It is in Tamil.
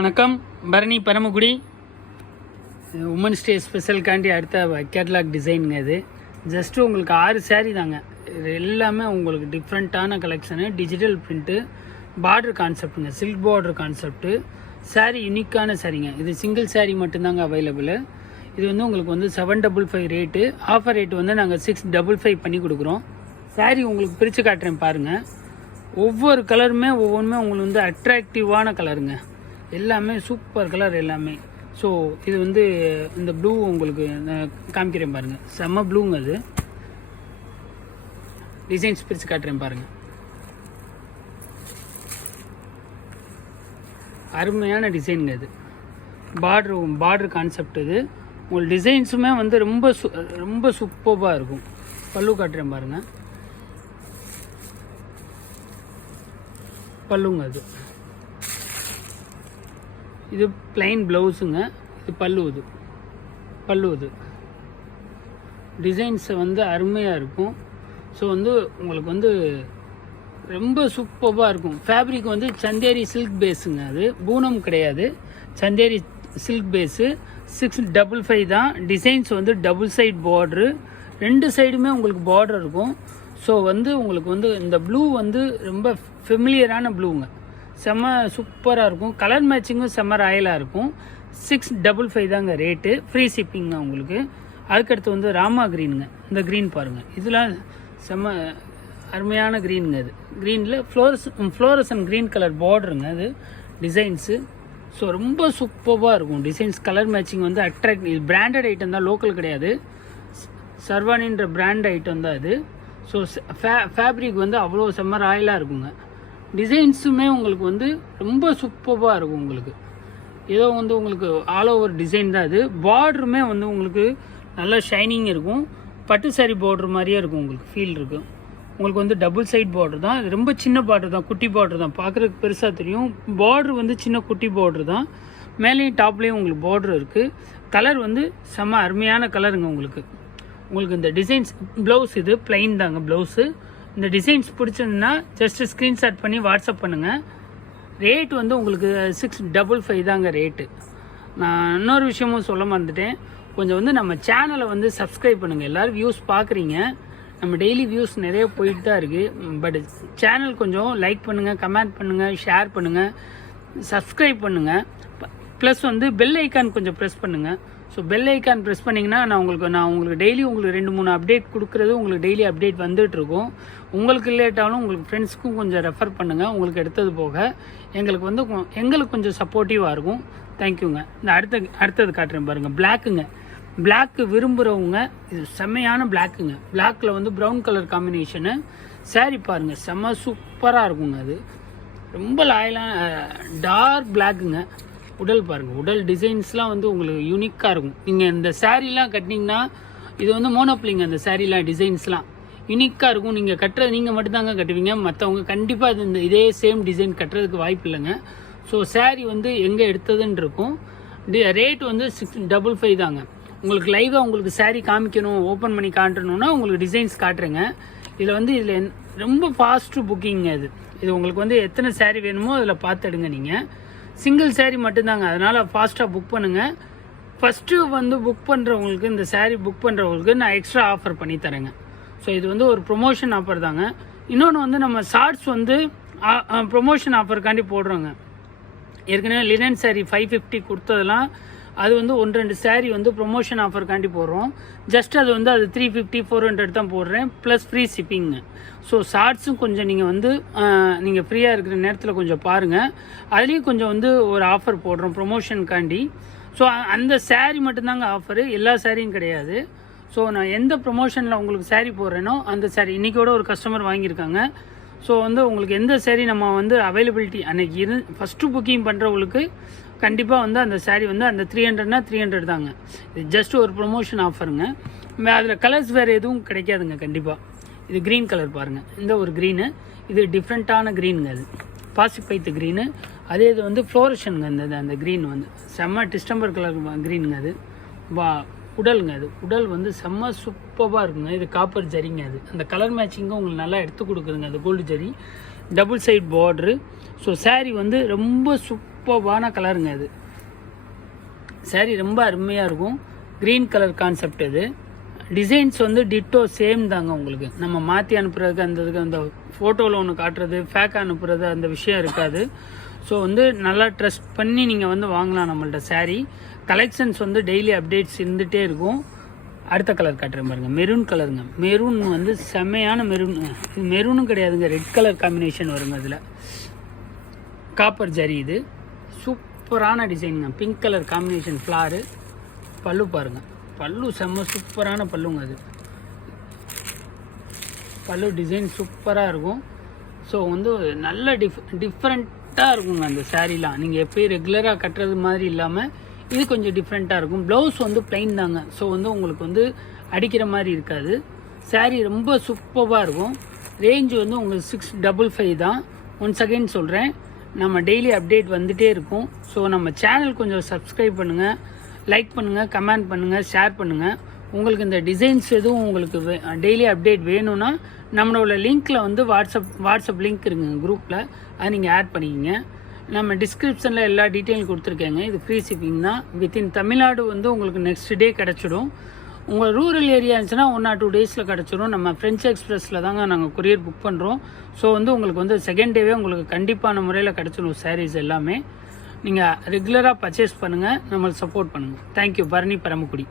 வணக்கம். பரணி பரமக்குடி உமன்ஸ் டே ஸ்பெஷலுக்காண்டி அடுத்த கேட்லாக் டிசைனுங்க. இது ஜஸ்ட்டு உங்களுக்கு 6 சாரீ தாங்க. இது எல்லாமே உங்களுக்கு டிஃப்ரெண்ட்டான கலெக்ஷனு, டிஜிட்டல் பிரிண்ட்டு, பார்டர் கான்செப்ட்டுங்க, சில்க் பார்டர் கான்செப்ட்டு, சாரீ யூனிக்கான சாரீங்க. இது சிங்கிள் சாரீ மட்டும்தாங்க அவைலபிள். இது வந்து உங்களுக்கு வந்து 755 ரேட்டு. ஆஃபர் ரேட்டு வந்து நாங்கள் 655 பண்ணி கொடுக்குறோம். சாரீ உங்களுக்கு பிரித்து காட்டுறேன் பாருங்கள். ஒவ்வொரு கலருமே ஒவ்வொன்றுமே உங்களுக்கு வந்து அட்ராக்டிவான கலருங்க. எல்லாமே சூப்பர் கலர் எல்லாமே. ஸோ இது வந்து இந்த ப்ளூ உங்களுக்கு காமிக்கிறேன் பாருங்கள். செம்ம ப்ளூங்க. அது டிசைன்ஸ் பிரித்து காட்டுறேன் பாருங்கள். அருமையான டிசைனுங்க. இது பார்டர் கான்செப்ட். இது உங்களுக்கு டிசைன்ஸுமே வந்து ரொம்ப சூப்பராக இருக்கும். பல்லு காட்டுறேன் பாருங்கள். பல்லுங்க. இது பிளைன் ப்ளவுஸுங்க. இது பல்லு. இது டிசைன்ஸ் வந்து அருமையாக இருக்கும். ஸோ வந்து உங்களுக்கு வந்து ரொம்ப சூப்பராக இருக்கும். ஃபேப்ரிக் வந்து சந்தேரி சில்க் பேஸுங்க. அது பூனம் கிடையாது, சந்தேரி சில்க் பேஸு. 655 தான். டிசைன்ஸ் வந்து டபுள் சைட் பார்ட்ரு, 2 சைடுமே உங்களுக்கு பார்டர் இருக்கும். ஸோ வந்து உங்களுக்கு வந்து இந்த ப்ளூ வந்து ரொம்ப ஃபெமிலியரான ப்ளூங்க. செம்ம சூப்பராக இருக்கும். கலர் மேட்சிங்கும் செம்ம ராயலாக இருக்கும். 655 தாங்க ரேட்டு. ஃப்ரீ ஷிப்பிங்க உங்களுக்கு. அதுக்கடுத்து வந்து ராமா க்ரீனுங்க. இந்த க்ரீன் பாருங்கள். இதெல்லாம் செம்ம அருமையான க்ரீனுங்க. அது க்ரீனில் ஃப்ளோரசன் க்ரீன் கலர் பார்டருங்க. அது டிசைன்ஸு ஸோ ரொம்ப சூப்பராக இருக்கும். டிசைன்ஸ் கலர் மேட்சிங் வந்து அட்ராக்ட். இது பிராண்டட் ஐட்டம் தான், லோக்கல் கிடையாது. சர்வானின்ற பிராண்ட் ஐட்டம் தான் இது. ஸோ ஃபேப்ரிக் வந்து அவ்வளோ செம்ம ராயலாக இருக்குங்க. டிசைன்ஸுமே உங்களுக்கு வந்து ரொம்ப சூப்பராக இருக்கும். உங்களுக்கு ஏதோ வந்து உங்களுக்கு ஆல் ஓவர் டிசைன் தான். இது பார்டருமே வந்து உங்களுக்கு நல்லா ஷைனிங் இருக்கும். பட்டு சாரி பார்டர் மாதிரியே இருக்கும். உங்களுக்கு ஃபீல் இருக்கும். உங்களுக்கு வந்து டபுள் சைட் பார்டர் தான். இது ரொம்ப சின்ன பார்டர் தான், குட்டி பார்டர் தான். பார்க்குறதுக்கு பெருசாக தெரியும். பார்டர் வந்து சின்ன குட்டி பார்டர் தான். மேலேயும் டாப்லேயும் உங்களுக்கு பார்டர் இருக்குது. கலர் வந்து செம்ம அருமையான கலருங்க. உங்களுக்கு இந்த டிசைன்ஸ் ப்ளவுஸ் இது பிளைன் தாங்க ப்ளவுஸு. இந்த டிசைன்ஸ் பிடிச்சிருந்துன்னா ஜஸ்ட்டு ஸ்க்ரீன்ஷாட் பண்ணி வாட்ஸ்அப் பண்ணுங்கள். ரேட் வந்து உங்களுக்கு 655 தாங்க ரேட்டு. நான் இன்னொரு விஷயமும் சொல்ல மறந்துட்டேன். கொஞ்சம் வந்து நம்ம சேனலை வந்து சப்ஸ்கிரைப் பண்ணுங்கள். எல்லோரும் வியூஸ் பார்க்குறீங்க. நம்ம டெய்லி வியூஸ் நிறைய போயிட்டு தான் இருக்குது. பட் சேனல் கொஞ்சம் லைக் பண்ணுங்கள், கமெண்ட் பண்ணுங்கள், ஷேர் பண்ணுங்கள், சப்ஸ்கிரைப் பண்ணுங்கள். ப்ளஸ் வந்து பெல் ஐக்கான் கொஞ்சம் ப்ரெஸ் பண்ணுங்கள். ஸோ பெல் ஐக்கான் ப்ரெஸ் பண்ணிங்கன்னா நான் உங்களுக்கு டெய்லி உங்களுக்கு 2-3 அப்டேட் கொடுக்குறது. உங்களுக்கு டெய்லி அப்டேட் வந்துட்டுருக்கும். உங்களுக்கு லேட்டாலும் உங்களுக்கு ஃப்ரெண்ட்ஸ்க்கும் கொஞ்சம் ரெஃபர் பண்ணுங்கள். உங்களுக்கு எடுத்தது போக எங்களுக்கு கொஞ்சம் சப்போர்ட்டிவாக இருக்கும். தேங்க்யூங்க. இந்த அடுத்தது காட்டுறேன் பாருங்கள். பிளாக்குங்க. பிளாக்கு விரும்புகிறவங்க இது செம்மையான பிளாக்குங்க. பிளாக்கில் வந்து ப்ரௌன் கலர் காம்பினேஷனு. சாரீ பாருங்கள், செம்ம சூப்பராக இருக்குங்க. அது ரொம்ப லாயலான டார்க் பிளாக்குங்க. உடல் பாருங்கள். உடல் டிசைன்ஸ்லாம் வந்து உங்களுக்கு யூனிக்காக இருக்கும். நீங்கள் இந்த சாரீலாம் கட்டினீங்கன்னா இது வந்து மோனோப்ளிங்க. அந்த சாரீலாம் டிசைன்ஸ்லாம் யூனிக்காக இருக்கும். நீங்கள் கட்டுறது நீங்கள் மட்டும்தாங்க கட்டுவீங்க. மற்றவங்க கண்டிப்பாக இதே சேம் டிசைன் கட்டுறதுக்கு வாய்ப்பு இல்லைங்க. ஸோ சாரீ வந்து எங்கே எடுத்ததுன்னு இருக்கும். ரேட் வந்து 655 தாங்க. உங்களுக்கு லைவாக உங்களுக்கு சாரீ காமிக்கணும், ஓப்பன் பண்ணி காட்டணுன்னா உங்களுக்கு டிசைன்ஸ் காட்டுறேங்க. இதில் ரொம்ப ஃபாஸ்ட்டு புக்கிங்க. இது உங்களுக்கு வந்து எத்தனை சாரீ வேணுமோ அதில் பார்த்துடுங்க. நீங்கள் சிங்கிள் சாரீ மட்டும்தாங்க. அதனால் ஃபாஸ்ட்டாக புக் பண்ணுங்கள். ஃபஸ்ட்டு வந்து புக் பண்ணுறவங்களுக்கு, இந்த சாரீ புக் பண்ணுறவங்களுக்கு நான் எக்ஸ்ட்ரா ஆஃபர் பண்ணி தரேங்க. ஸோ இது வந்து ஒரு ப்ரொமோஷன் ஆஃபர் தாங்க. இன்னொன்று வந்து நம்ம ஷார்ட்ஸ் வந்து ப்ரொமோஷன் ஆஃபருக்காண்டி போடுறோங்க. ஏற்கனவே லினன் சாரீ 550 கொடுத்ததெல்லாம் அது வந்து 1-2 சாரீ வந்து ப்ரொமோஷன் ஆஃபருக்காண்டி போடுறோம். ஜஸ்ட் அது 350 400 தான் போடுறேன். ப்ளஸ் ஃப்ரீ ஷிப்பிங்க. ஸோ ஷார்ட்ஸும் கொஞ்சம் நீங்கள் ஃப்ரீயாக இருக்கிற நேரத்தில் கொஞ்சம் பாருங்கள். அதுலேயும் கொஞ்சம் வந்து ஒரு ஆஃபர் போடுறோம் ப்ரொமோஷனுக்காண்டி. ஸோ அந்த சாரீ மட்டும்தாங்க ஆஃபரு, எல்லா சாரியும் கிடையாது. ஸோ நான் எந்த ப்ரொமோஷனில் உங்களுக்கு சாரீ போடுறேனோ அந்த சாரீ இன்றைக்கோட ஒரு கஸ்டமர் வாங்கியிருக்காங்க. ஸோ வந்து உங்களுக்கு எந்த சாரீ நம்ம வந்து அவைலபிலிட்டி அன்றைக்கி ஃபஸ்ட்டு புக்கிங் பண்ணுறவங்களுக்கு கண்டிப்பாக வந்து அந்த சாரீ வந்து அந்த 300னா 300 தாங்க. இது ஜஸ்ட் ஒரு ப்ரொமோஷன் ஆஃபருங்க. அதில் கலர்ஸ் வேறு எதுவும் கிடைக்காதுங்க. கண்டிப்பாக இது க்ரீன் கலர் பாருங்கள். இந்த ஒரு க்ரீனு, இது டிஃப்ரெண்ட்டான க்ரீனுங்க. அது பாசிப்பைத்து க்ரீனு. அதே இது வந்து ஃப்ளோரஷனுங்க. அந்த க்ரீன் வந்து செம்ம டிஸ்டம்பர் கலர் க்ரீனுங்க. அது உடலுங்க. அது உடல் வந்து செம்ம சூப்பராக இருக்குங்க. இது காப்பர் ஜரிங்க. அது அந்த கலர் மேட்சிங்கும் உங்களுக்கு நல்லா எடுத்து கொடுக்குதுங்க. அது கோல்டு ஜரி, டபுள் சைட் பார்ட்ரு. ஸோ சாரீ வந்து ரொம்ப சூப்பர்வான கலருங்க இது. சாரீ ரொம்ப அருமையாக இருக்கும். க்ரீன் கலர் கான்செப்ட் இது. டிசைன்ஸ் வந்து டிட்டோ சேம் தாங்க. உங்களுக்கு நம்ம மாற்றி அனுப்புறதுக்கு அந்த ஃபோட்டோவில் ஒன்று காட்டுறது ஃபேக் அனுப்புறது அந்த விஷயம் இருக்காது. ஸோ வந்து நல்லா ட்ரஸ்ட் பண்ணி நீங்கள் வந்து வாங்கலாம் நம்மள்ட்ட சாரீ. கலெக்ஷன்ஸ் வந்து டெய்லி அப்டேட்ஸ் இருந்துகிட்டே இருக்கும். அடுத்த கலர் காட்டுறேன் பாருங்கள், மெரூன் கலருங்க. மெரூன் வந்து செம்மையான மெரூன். இது மெரூனும் கிடையாதுங்க, ரெட் கலர் காம்பினேஷன் வருங்க. அதில் காப்பர் ஜரி. இது சூப்பரான டிசைனுங்க. பிங்க் கலர் காம்பினேஷன் ஃப்ளாரு. பல்லு பாருங்கள், பல்லு செம்ம சூப்பரான பல்லுங்க. அது பல்லு டிசைன் சூப்பராக இருக்கும். ஸோ வந்து நல்ல டிஃப்ரெண்ட்டாக இருக்குங்க அந்த சாரீலாம். நீங்கள் எப்போயும் ரெகுலராக கட்டுறது மாதிரி இல்லாமல் இது கொஞ்சம் டிஃப்ரெண்ட்டாக இருக்கும். ப்ளவுஸ் வந்து ப்ளைன் தாங்க. ஸோ வந்து உங்களுக்கு வந்து அடிக்கிற மாதிரி இருக்காது. சாரீ ரொம்ப சூப்பராக இருக்கும். ரேஞ்சு வந்து உங்களுக்கு 655 தான். ஒன்ஸ் அகைன் சொல்கிறேன், நம்ம டெய்லி அப்டேட் வந்துகிட்டே இருக்கும். ஸோ நம்ம சேனல் கொஞ்சம் சப்ஸ்கிரைப் பண்ணுங்கள், லைக் பண்ணுங்கள், கமெண்ட் பண்ணுங்கள், ஷேர் பண்ணுங்கள். உங்களுக்கு இந்த டிசைன்ஸ் எதுவும் உங்களுக்கு டெய்லி அப்டேட் வேணும்னா நம்மளோட லிங்க்கில் வந்து வாட்ஸ்அப் லிங்க் இருக்குங்க குரூப்பில், அதை நீங்கள் ஆட் பண்ணிக்கிங்க. நம்ம டிஸ்கிரிப்ஷனில் எல்லா டீட்டெயிலும் கொடுத்துருக்கேங்க. இது ஃப்ரீ ஷிப்பிங் தான். வித்தின் தமிழ்நாடு வந்து உங்களுக்கு நெக்ஸ்ட் டே கிடச்சிடும். உங்கள் ரூரல் ஏரியா இருந்துச்சுன்னா 1 or 2 டேஸில் கிடச்சிடும். நம்ம ஃப்ரெஞ்ச் எக்ஸ்பிரஸில் தாங்க நாங்கள் கொரியர் புக் பண்ணுறோம். ஸோ வந்து உங்களுக்கு வந்து செகண்ட் டேவே உங்களுக்கு கண்டிப்பான முறையில் கிடச்சிடும் சாரீஸ் எல்லாமே. நீங்கள் ரெகுலராக பர்ச்சேஸ் பண்ணுங்கள், நம்மளுக்கு சப்போர்ட் பண்ணுங்கள். தேங்க்யூ. பரணி பரமக்குடி.